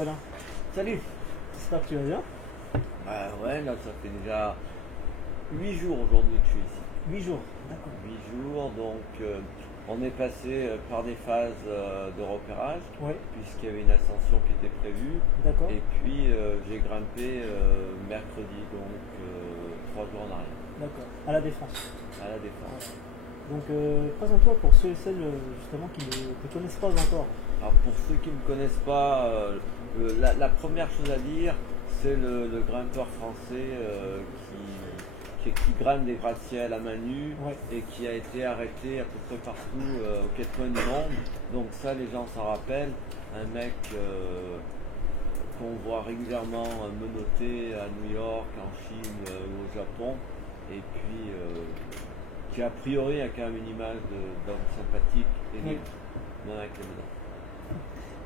Alain. Salut. J'espère que tu vas bien. Ouais, là, ça fait déjà 8 jours aujourd'hui que je suis ici. 8 jours, d'accord. 8 jours, donc on est passé par des phases de repérage, Oui, puisqu'il y avait une ascension qui était prévue. d'accord. Et puis j'ai grimpé mercredi, donc 3 jours en arrière, D'accord. À la Défense. à la Défense. Donc présente-toi pour ceux et celles justement qui ne te connaissent pas encore. Alors pour ceux qui ne me connaissent pas, la première chose à dire, c'est le grimpeur français qui grimpe des gratte-ciel à main nue, Ouais. et qui a été arrêté à peu près partout aux quatre coins du monde. Donc ça, les gens s'en rappellent. Un mec qu'on voit régulièrement menotté à New York, en Chine ou au Japon, et puis qui a priori a quand même une image d'homme sympathique et Oui. libre, même avec les médailles.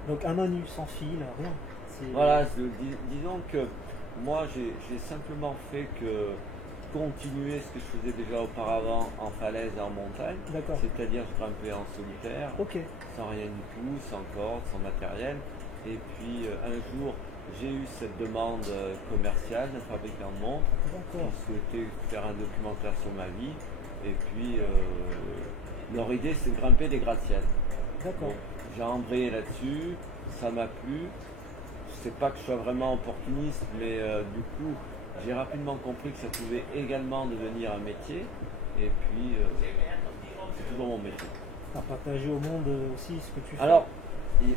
Donc à main nue, sans fil, rien. C'est- Voilà, disons que moi j'ai simplement fait que continuer ce que je faisais déjà auparavant en falaise et en montagne, D'accord. c'est-à-dire je grimpais en solitaire, Ok. sans rien du tout, sans corde, sans matériel. Et puis un jour, j'ai eu cette demande commerciale d'un fabricant de montres D'accord. qui souhaitait faire un documentaire sur ma vie. Et puis leur idée, c'est de grimper des gratte-ciel. D'accord. Donc, j'ai embrayé là-dessus, ça m'a plu. C'est pas que je sois vraiment opportuniste, mais du coup, j'ai rapidement compris que ça pouvait également devenir un métier. Et puis, c'est toujours mon métier. À partager au monde aussi ce que tu fais. Alors,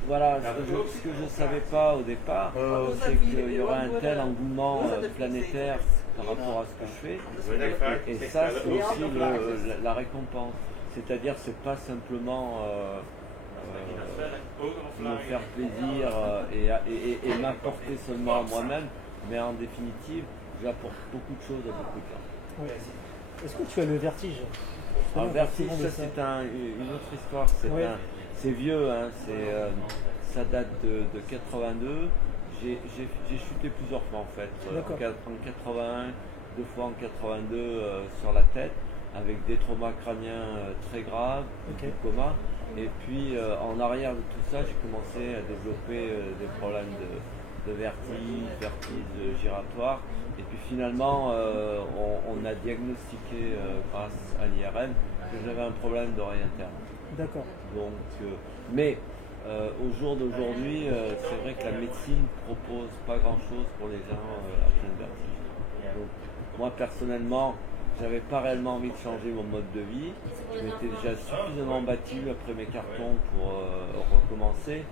voilà, ce que je ne savais pas au départ, c'est qu'il y aura un tel engouement planétaire par rapport à ce que je fais. Et ça, c'est aussi la récompense. C'est-à-dire, c'est pas simplement me faire plaisir et m'apporter seulement à moi-même, mais en définitive, j'apporte beaucoup de choses à beaucoup de gens. Ouais. Est-ce que tu as le vertige? Alors, Justement, Vertige, quand tu ça montes c'est une autre histoire. Ouais. C'est vieux, hein, ça date de 82. J'ai chuté plusieurs fois en fait. D'accord. En 81, deux fois en 82 sur la tête, avec des traumas crâniens très graves, Ok. du coma. Et puis en arrière de tout ça, j'ai commencé à développer des problèmes de vertige giratoire. Et puis finalement, on a diagnostiqué grâce à l'IRM que j'avais un problème d'oreille interne. D'accord. Donc, mais au jour d'aujourd'hui, c'est vrai que la médecine propose pas grand-chose pour les gens atteints de vertige. Donc, moi personnellement, j'avais pas réellement envie de changer mon mode de vie. Je m'étais déjà suffisamment battu après mes cartons pour recommencer.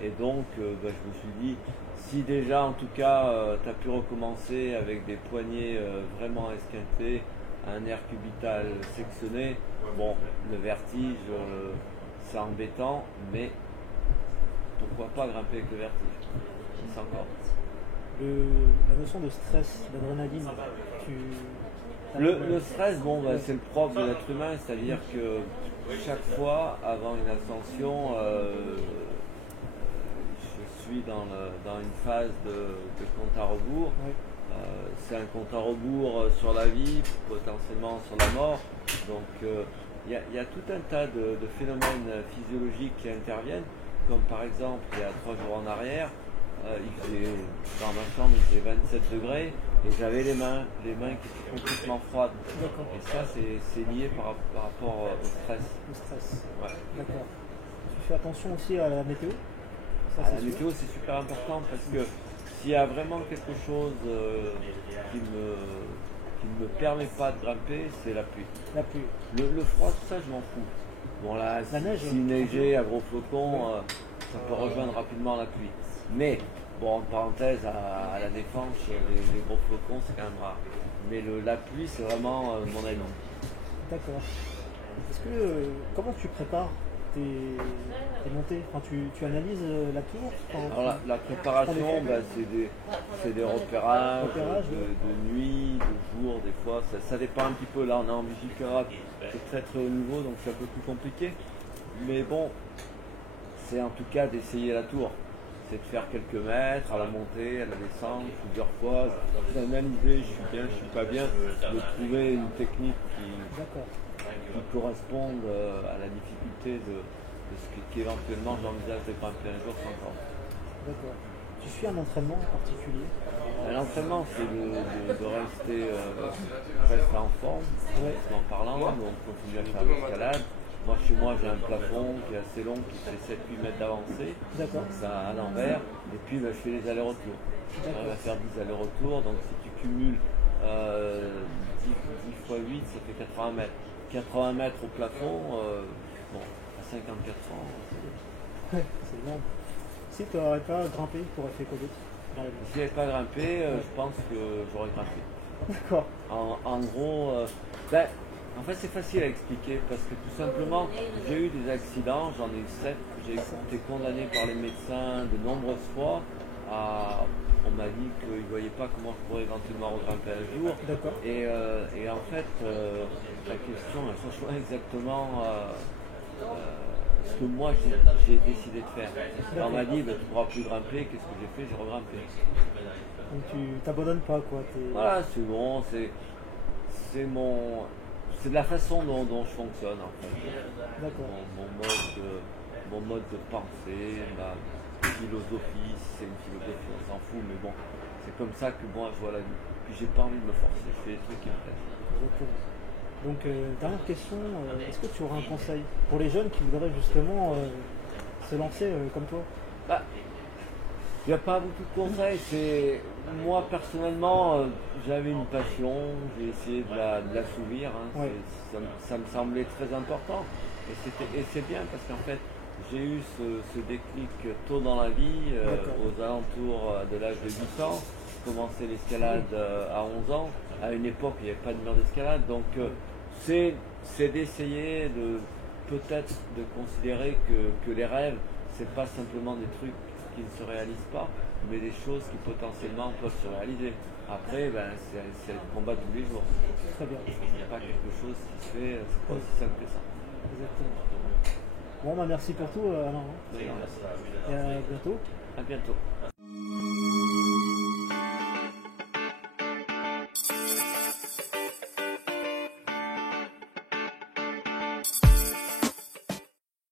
Et donc, je me suis dit, si déjà en tout cas tu as pu recommencer avec des poignets vraiment esquintés, un nerf cubital sectionné, bon, le vertige, c'est embêtant, mais pourquoi pas grimper avec le vertige? C'est encore. La notion de stress, d'adrénaline, Le stress, bon, c'est le propre de l'être humain, c'est-à-dire que chaque fois, avant une ascension, je suis dans une phase de compte à rebours. Oui. C'est un compte à rebours sur la vie, potentiellement sur la mort. Donc il y a tout un tas de phénomènes physiologiques qui interviennent, comme par exemple il y a 3 jours en arrière, dans ma chambre il faisait 27 degrés et j'avais les mains qui étaient complètement froides. D'accord. Et ça c'est lié par rapport au stress. Le stress. Ouais. D'accord. Tu fais attention aussi à la météo? Ça, Ah, c'est la sûr. météo c'est super important parce que s'il y a vraiment quelque chose qui ne me permet pas de grimper, c'est la pluie. La pluie. Le froid, tout ça, je m'en fous. Bon là, La neige, s'il neigeait à gros flocons, ça peut rejoindre rapidement la pluie. Mais, bon, en parenthèse, à la Défense, les gros flocons, c'est quand même rare. Mais la pluie, c'est vraiment mon ami. D'accord. Comment tu prépares tes montées? Enfin, tu analyses la tour? Alors la préparation, c'est des repérages de nuit, de jour, des fois, ça dépend un petit peu. Là on est en Vigipirate, c'est très très haut niveau, donc c'est un peu plus compliqué. Mais bon, c'est en tout cas d'essayer la tour. C'est de faire quelques mètres à la montée, à la descente, plusieurs fois, d'analyser, je suis bien, je suis pas bien, de trouver une technique D'accord. qui corresponde à la difficulté de ce qu'éventuellement j'envisage de grimper un jour sans corde. D'accord. tu suis un entraînement en particulier? L'entraînement, c'est de rester en forme, en parlant, donc continuer à faire de l'escalade. Moi, chez moi, j'ai un plafond qui est assez long, qui fait 7-8 mètres d'avancée, donc ça à l'envers, et puis je fais les allers-retours. J'arrive à faire 10 allers-retours, donc si tu cumules 10 x 8, ça fait 80 mètres. 80 mètres au plafond, à 54 ans, c'est énorme. Si tu n'aurais pas grimpé, tu aurais fait quoi d'autre? Si j'avais pas grimpé, je pense que j'aurais grimpé. D'accord. En gros, en fait c'est facile à expliquer parce que tout simplement j'ai eu des accidents, j'en ai eu 7, j'ai été condamné par les médecins de nombreuses fois. On m'a dit qu'ils ne voyaient pas comment je pourrais éventuellement regrimper un jour. Et en fait, la question elle rejoint exactement ce que moi j'ai décidé de faire. On m'a dit, tu ne pourras plus grimper, qu'est-ce que j'ai fait? J'ai regrimpé. Donc tu t'abandonnes pas, quoi. Voilà, c'est bon, c'est de la façon dont je fonctionne en fait. D'accord. Mon mode de pensée, ma philosophie, si c'est une philosophie, on s'en fout, mais bon, c'est comme ça que moi je vois la vie. Puis j'ai pas envie de me forcer, je fais des trucs qui me plaisent. Exactement. Donc, dernière question, est-ce que tu aurais un conseil pour les jeunes qui voudraient justement se lancer comme toi? Il n'y a pas beaucoup de conseils. Moi personnellement, j'avais une passion, j'ai essayé de l'assouvir. Ça me semblait très important. Et c'est bien parce qu'en fait, j'ai eu ce déclic tôt dans la vie, aux alentours de l'âge de 8 ans. J'ai commencé l'escalade à 11 ans. À une époque, il n'y avait pas de mur d'escalade. Donc, c'est d'essayer peut-être de considérer que les rêves, c'est pas simplement des trucs qui ne se réalisent pas, mais des choses qui potentiellement peuvent se réaliser. Après, c'est le combat tous les jours. Très bien. Il n'y a pas quelque chose qui se fait, c'est pas aussi simple que ça. Exactement. Bon, merci pour tout, Alain. Oui, merci. Et à bientôt. À bientôt.